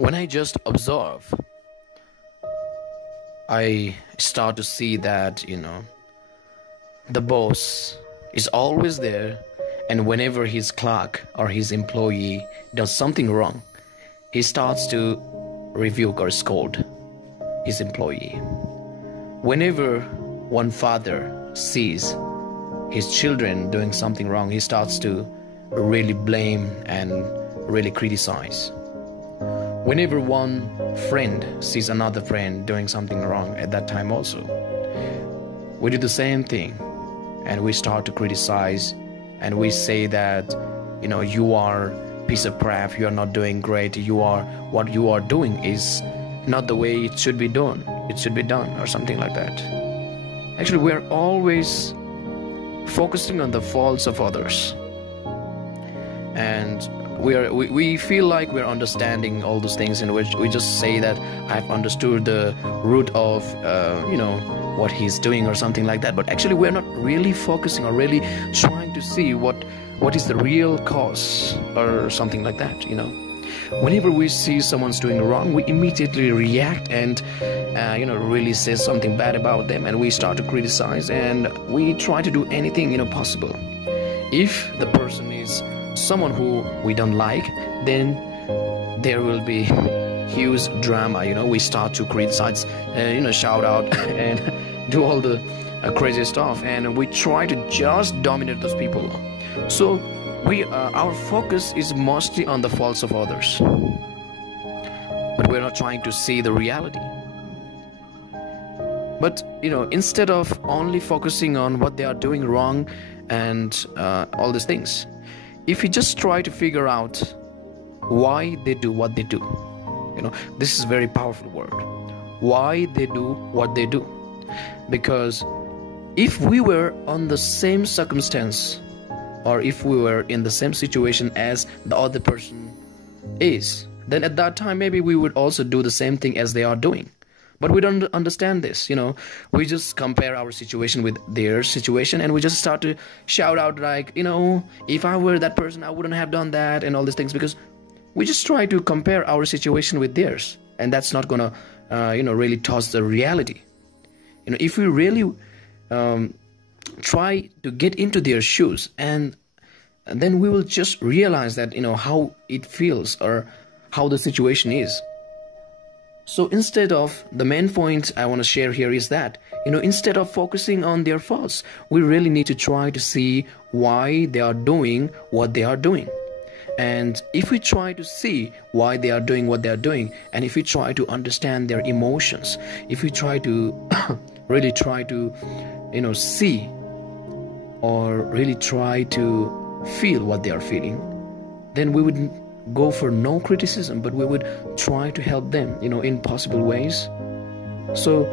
when I just observe, I start to see that, the boss is always there, and whenever his clerk or his employee does something wrong, he starts to rebuke or scold his employee. Whenever one father sees his children doing something wrong, he starts to really blame and really criticize. Whenever one friend sees another friend doing something wrong, at that time also, we do the same thing, and we start to criticize, and we say that, you are a piece of crap, you are not doing great, what you are doing is not the way it should be done, or something like that. Actually, we are always focusing on the faults of others, and we feel like we're understanding all those things, in which we just say that I've understood the root of what he's doing or something like that. But actually we're not really focusing or really trying to see what is the real cause or something like that. Whenever we see someone's doing wrong, we immediately react and really say something bad about them, and we start to criticize, and we try to do anything possible. If the person is someone who we don't like, then there will be huge drama. We start to criticize, shout out and do all the crazy stuff, and we try to just dominate those people. So our focus is mostly on the faults of others, but we're not trying to see the reality. But instead of only focusing on what they are doing wrong and all these things, if you just try to figure out why they do what they do, this is a very powerful word, why they do what they do. Because if we were on the same circumstance, or if we were in the same situation as the other person is, then at that time maybe we would also do the same thing as they are doing. But we don't understand this. We just compare our situation with their situation, and we just start to shout out like, if I were that person, I wouldn't have done that, and all these things, because we just try to compare our situation with theirs, and that's not gonna really touch the reality. If we really try to get into their shoes, and then we will just realize that how it feels or how the situation is. So instead of, the main point I want to share here is that, instead of focusing on their faults, we really need to try to see why they are doing what they are doing. And if we try to see why they are doing what they are doing, and if we try to understand their emotions, if we try to really try to see or really try to feel what they are feeling, then we would go for no criticism, but we would try to help them in possible ways. So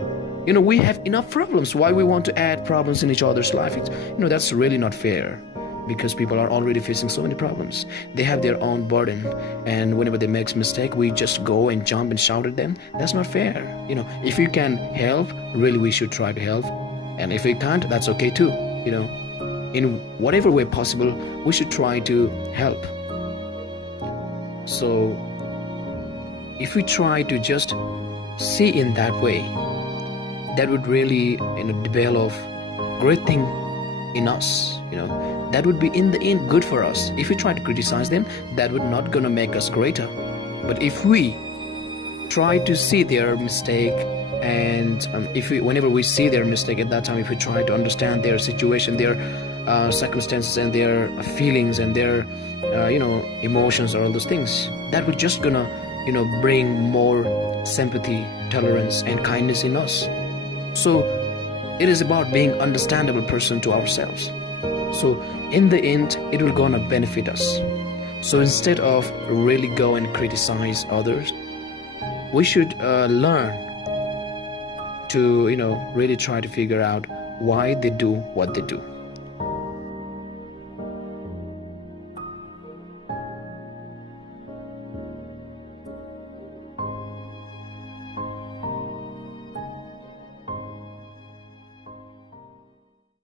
we have enough problems. Why we want to add problems in each other's life? That's really not fair, because people are already facing so many problems. They have their own burden, and whenever they make a mistake, we just go and jump and shout at them. That's not fair. If you can help, really we should try to help, and if we can't, that's okay too. In whatever way possible, we should try to help. So if we try to just see in that way, that would really develop great thing in us. That would be in the end good for us. If we try to criticize them, that would not gonna make us greater. But if we try to see their mistake, and whenever we see their mistake, at that time, if we try to understand their situation, their circumstances, and their feelings, and their emotions, or all those things, that would just gonna bring more sympathy, tolerance, and kindness in us. So it is about being understandable person to ourselves. So in the end, it will gonna benefit us. So instead of really go and criticize others, we should learn to really try to figure out why they do what they do.